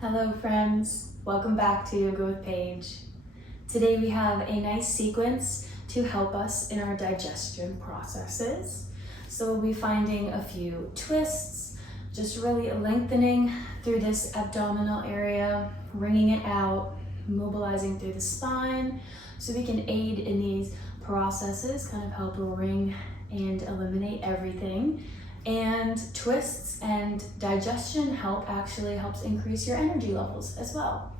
Hello friends, welcome back to Yoga with Paige. Today we have a nice sequence to help us in our digestion processes. So we'll be finding a few twists, just really lengthening through this abdominal area, wringing it out, mobilizing through the spine, so we can aid in these processes, kind of help wring and eliminate everything. And twists and digestion helps increase your energy levels as well.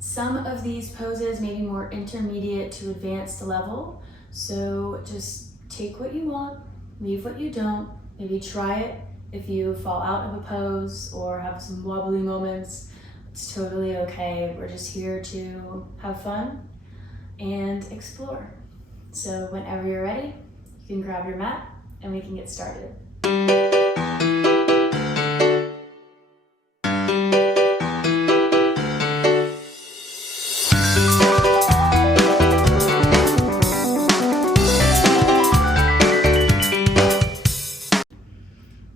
Some of these poses may be more intermediate to advanced level, so just take what you want, leave what you don't. Maybe try it if you fall out of a pose or have some wobbly moments. It's totally okay. We're just here to have fun and explore. So whenever you're ready, you can grab your mat and we can get started.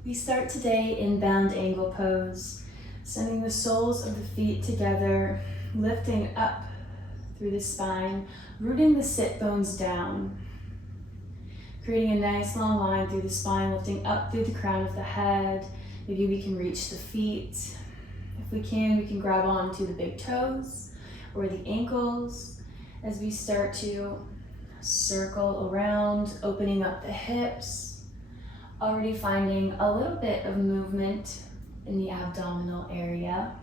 We start today in bound angle pose, sending the soles of the feet together, lifting up through the spine, rooting the sit bones down, creating a nice long line through the spine, lifting up through the crown of the head. Maybe we can reach the feet. If we can grab on to the big toes or the ankles as we start to circle around, opening up the hips, already finding a little bit of movement in the abdominal area.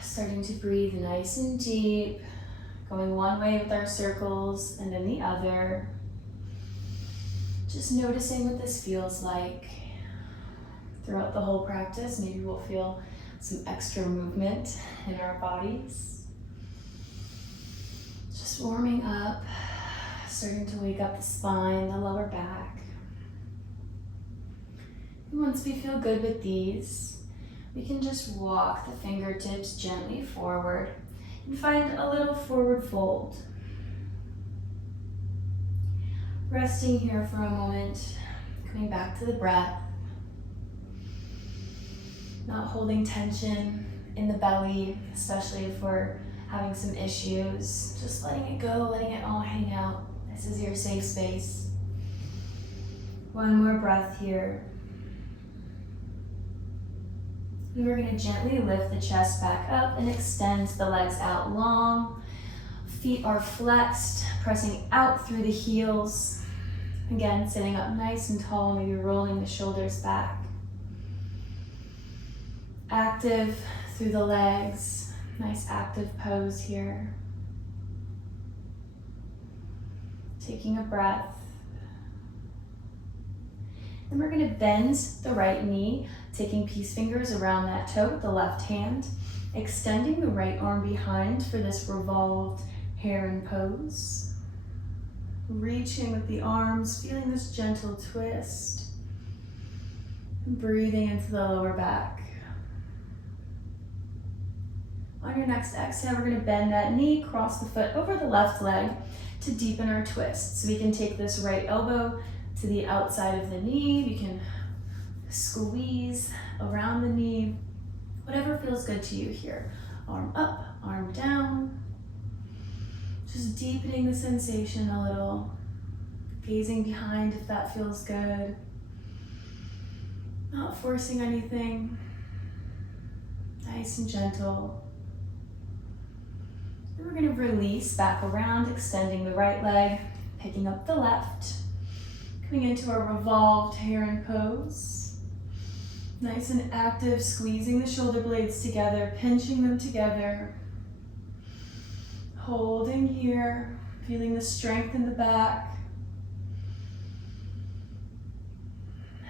Starting to breathe nice and deep. Going one way with our circles and then the other. Just noticing what this feels like. Throughout the whole practice, maybe we'll feel some extra movement in our bodies. Just warming up, starting to wake up the spine, the lower back. And once we feel good with these, we can just walk the fingertips gently forward and find a little forward fold. Resting here for a moment, coming back to the breath. Not holding tension in the belly, especially if we're having some issues. Just letting it go, letting it all hang out. This is your safe space. One more breath here. And we're going to gently lift the chest back up and extend the legs out long. Feet are flexed, pressing out through the heels. Again, sitting up nice and tall, maybe rolling the shoulders back. Active through the legs. Nice active pose here. Taking a breath. And we're going to bend the right knee, taking peace fingers around that toe with the left hand, extending the right arm behind for this revolved heron pose. Reaching with the arms, feeling this gentle twist. Breathing into the lower back. On your next exhale, we're going to bend that knee, cross the foot over the left leg to deepen our twist. So we can take this right elbow to the outside of the knee. We can squeeze around the knee, whatever feels good to you here. Arm up, arm down. Just deepening the sensation a little. Gazing behind if that feels good. Not forcing anything. Nice and gentle. Then we're going to release back around, extending the right leg, picking up the left. Coming into our revolved heron pose. Nice and active, squeezing the shoulder blades together, pinching them together. Holding here, feeling the strength in the back.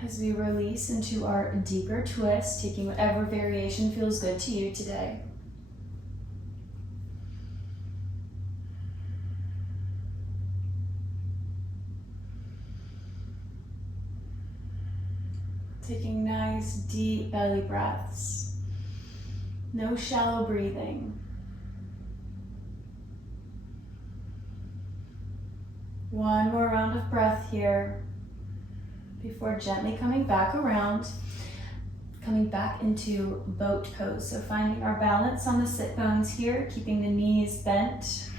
As we release into our deeper twist, taking whatever variation feels good to you today. Taking nice, deep belly breaths. No shallow breathing. One more round of breath here before gently coming back around. coming back into boat pose. So finding our balance on the sit bones here, keeping the knees bent.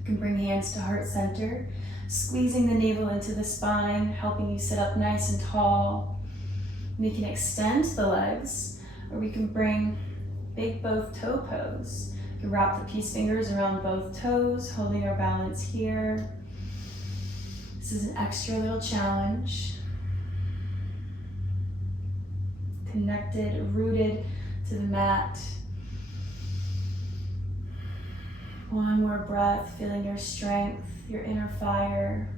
You can bring hands to heart center, squeezing the navel into the spine, helping you sit up nice and tall. We can extend the legs, or we can bring big both toe pose. You can wrap the peace fingers around both toes, holding our balance here. This is an extra little challenge. Connected, rooted to the mat. One more breath, feeling your strength, your inner fire.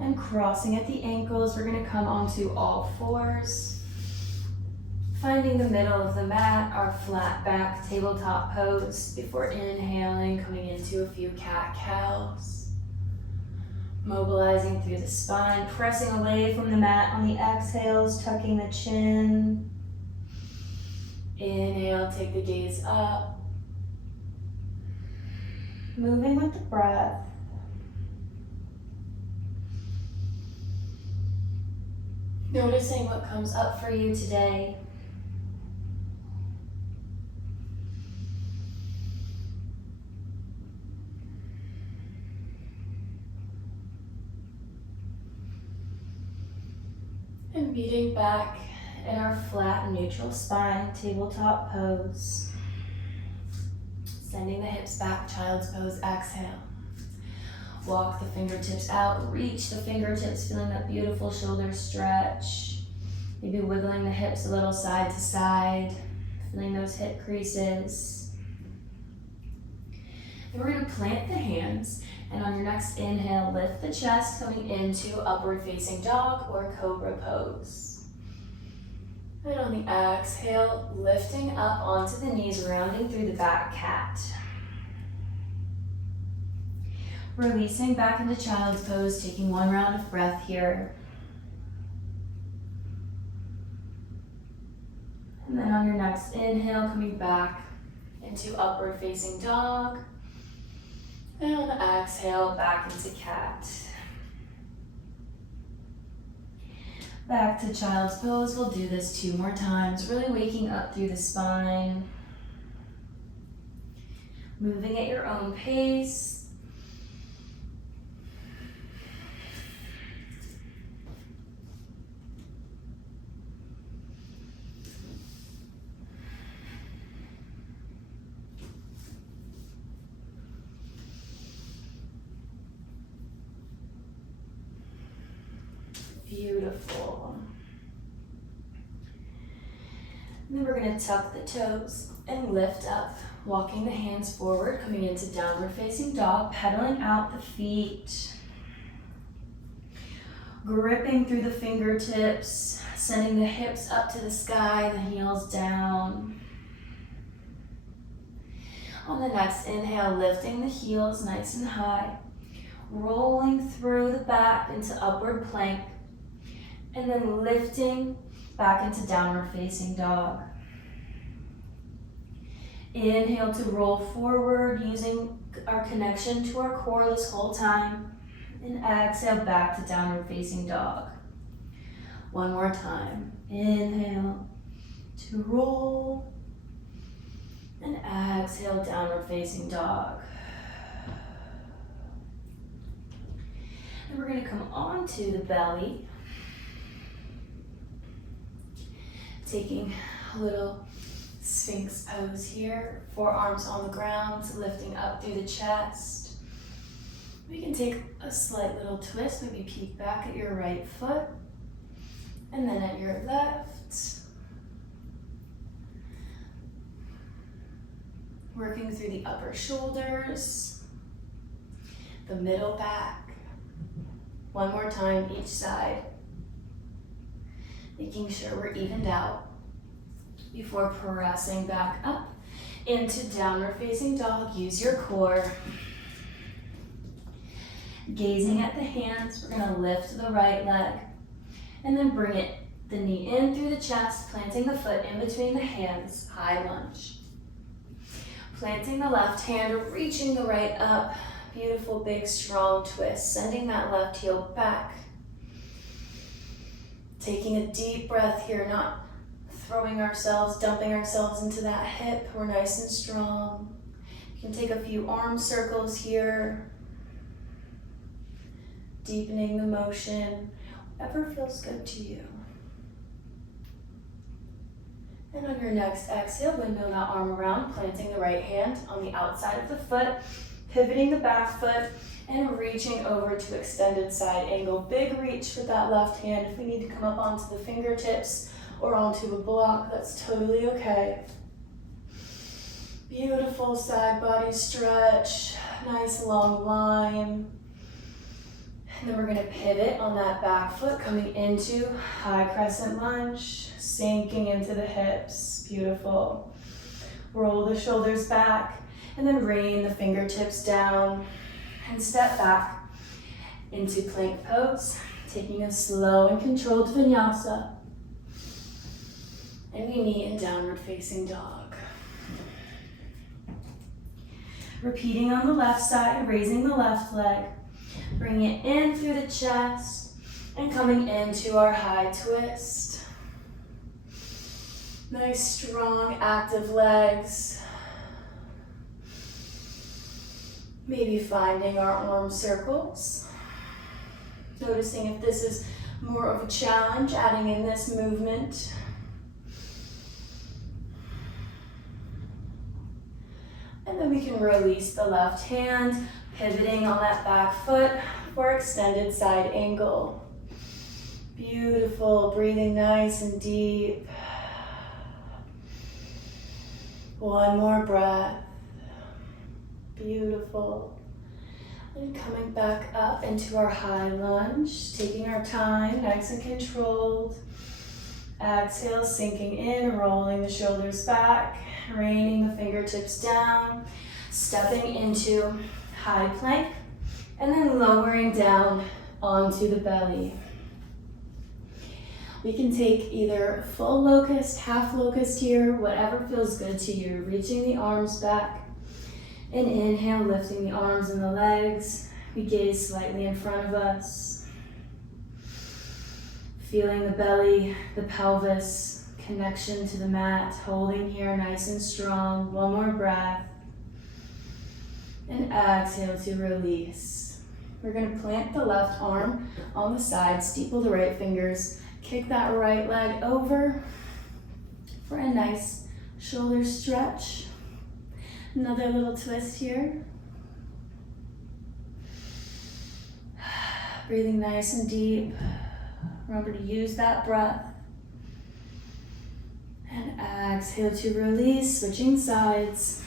And crossing at the ankles, we're gonna come onto all fours. Finding the middle of the mat, our flat back tabletop pose before inhaling, coming into a few cat-cows. Mobilizing through the spine, pressing away from the mat on the exhales, tucking the chin. Inhale, take the gaze up. Moving with the breath. Noticing what comes up for you today. And meeting back in our flat neutral spine, tabletop pose. Sending the hips back, child's pose, exhale. Walk the fingertips out, reach the fingertips, feeling that beautiful shoulder stretch. Maybe wiggling the hips a little side to side, feeling those hip creases. And we're gonna plant the hands, and on your next inhale, lift the chest, coming into upward facing dog or cobra pose. And on the exhale, lifting up onto the knees, rounding through the back cat. Releasing back into child's pose, taking one round of breath here. And then on your next inhale, coming back into upward facing dog. And on the exhale, back into cat. Back to child's pose. We'll do this 2 more times, really waking up through the spine. Moving at your own pace. Beautiful. And then we're going to tuck the toes and lift up, walking the hands forward, coming into downward facing dog, pedaling out the feet. Gripping through the fingertips, sending the hips up to the sky, the heels down. On the next inhale, lifting the heels nice and high, rolling through the back into upward plank. And then lifting back into downward facing dog. Inhale to roll forward, using our connection to our core this whole time. And exhale back to downward facing dog. One more time. Inhale to roll. And exhale, downward facing dog. And we're going to come onto the belly. Taking a little Sphinx pose here, forearms on the ground, lifting up through the chest. We can take a slight little twist, maybe peek back at your right foot, and then at your left. Working through the upper shoulders, the middle back. One more time each side. Making sure we're evened out before pressing back up into downward facing dog. Use your core. Gazing at the hands, we're gonna lift the right leg and then bring it, the knee in through the chest, planting the foot in between the hands, high lunge. Planting the left hand, reaching the right up, beautiful big strong twist, sending that left heel back. Taking a deep breath here, not throwing ourselves, dumping ourselves into that hip. We're nice and strong. You can take a few arm circles here. Deepening the motion, whatever feels good to you. And on your next exhale, windmill that arm around, planting the right hand on the outside of the foot, pivoting the back foot, and reaching over to extended side angle. Big reach with that left hand. If we need to come up onto the fingertips or onto a block, that's totally okay. Beautiful side body stretch, nice long line. And then we're gonna pivot on that back foot, coming into high crescent lunge, sinking into the hips, beautiful. Roll the shoulders back, and then rain the fingertips down, and step back into plank pose, taking a slow and controlled vinyasa. And we knee in downward facing dog. Repeating on the left side, raising the left leg. Bring it in through the chest and coming into our high twist. Nice, strong, active legs. Maybe finding our arm circles. Noticing if this is more of a challenge, adding in this movement. And then we can release the left hand, pivoting on that back foot for extended side angle. Beautiful, breathing nice and deep. One more breath. Beautiful. And coming back up into our high lunge, taking our time, nice and controlled. Exhale, sinking in, rolling the shoulders back, raining the fingertips down, stepping into high plank, and then lowering down onto the belly. We can take either full locust, half locust here, whatever feels good to you. Reaching the arms back, and inhale, lifting the arms and the legs. We gaze slightly in front of us. Feeling the belly, the pelvis, connection to the mat, holding here nice and strong. One more breath. And exhale to release. We're going to plant the left arm on the side, steeple the right fingers, kick that right leg over for a nice shoulder stretch. Another little twist here. Breathing nice and deep. Remember to use that breath. And exhale to release, switching sides.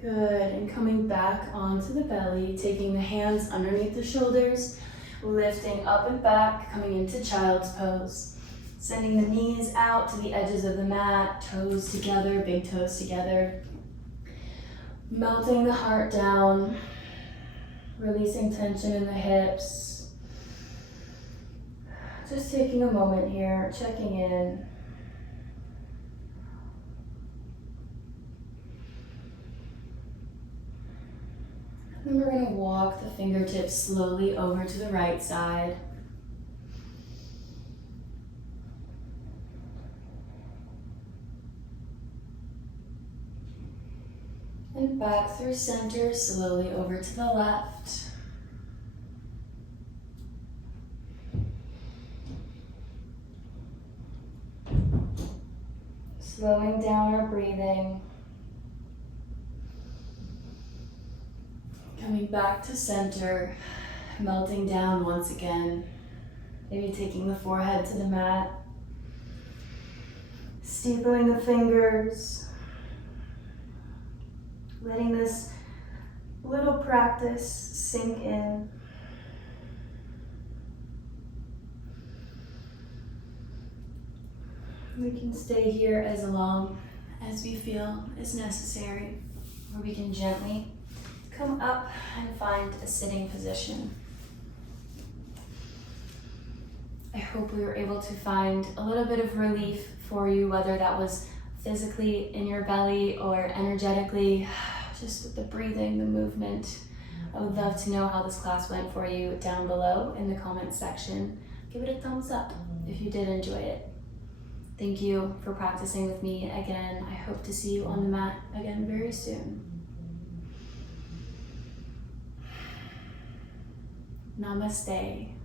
Good, and coming back onto the belly, taking the hands underneath the shoulders, lifting up and back, coming into child's pose. Sending the knees out to the edges of the mat, toes together, big toes together. Melting the heart down, releasing tension in the hips. Just taking a moment here, checking in. Then we're going to walk the fingertips slowly over to the right side. And back through center, slowly over to the left. Slowing down our breathing. Coming back to center, melting down once again. Maybe taking the forehead to the mat. Steepling the fingers. Letting this little practice sink in. We can stay here as long as we feel is necessary, or we can gently come up and find a sitting position. I hope we were able to find a little bit of relief for you, whether that was physically in your belly or energetically, just with the breathing, the movement. I would love to know how this class went for you down below in the comments section. Give it a thumbs up if you did enjoy it. Thank you for practicing with me again. I hope to see you on the mat again very soon. Namaste.